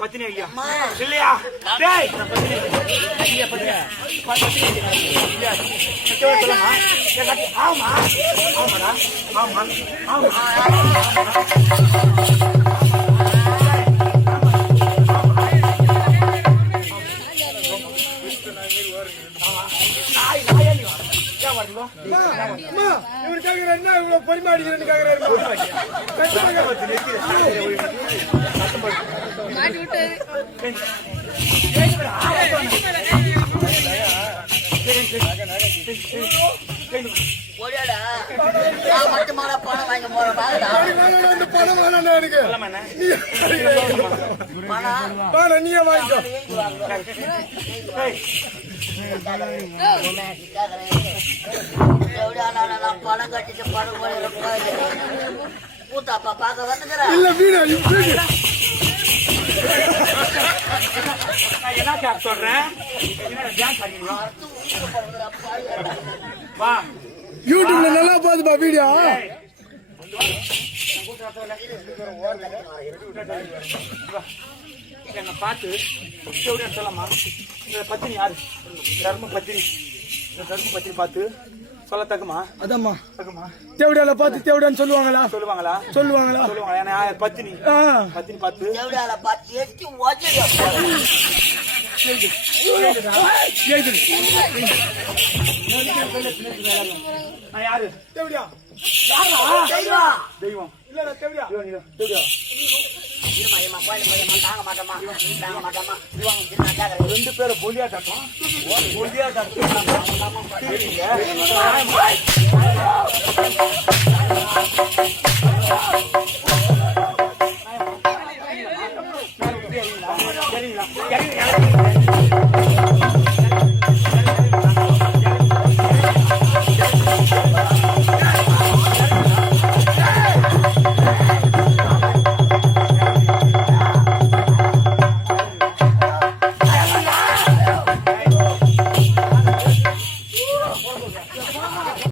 பத்தினி ஐயா இல்லையா? டேய் ஐயா பத்தினி ஆமா ஆமாடா ஆமா ஆமா நீயே வாங்கிக்கோ. பணம் கட்டிட்டு பணம் பூத்தாப்பா பாக்க வந்துக்கிறேன். இல்ல வீணா என்ன சொல்றேன்? வா யூடியூப்ல நல்லா பாத்துப்பா வீடியோ. என்ன பார்த்து சொல்லலாமா? இந்த பத்தினி யாரு? தர்ம பத்தினி. தர்ம பத்தினி பார்த்து சொல்ல தகுமா? அதாம்மா தகுமா? தேவடியால பார்த்து தேவடியான்னு சொல்லுவாங்களா? சொல்லுவாங்களா? சொல்லுவாங்களா? சொல்லுவாங்க. ஏன்னா பத்தினி பத்தினி பார்த்து தேவடியால பார்த்து எட்டி ஓஜிடு. யாரு? தேவடியா. தெய்வம் இல்லடா தேவடியா. தேவடியா ரெண்டு பேரும் பொலியாட்டம் சரிங்களா?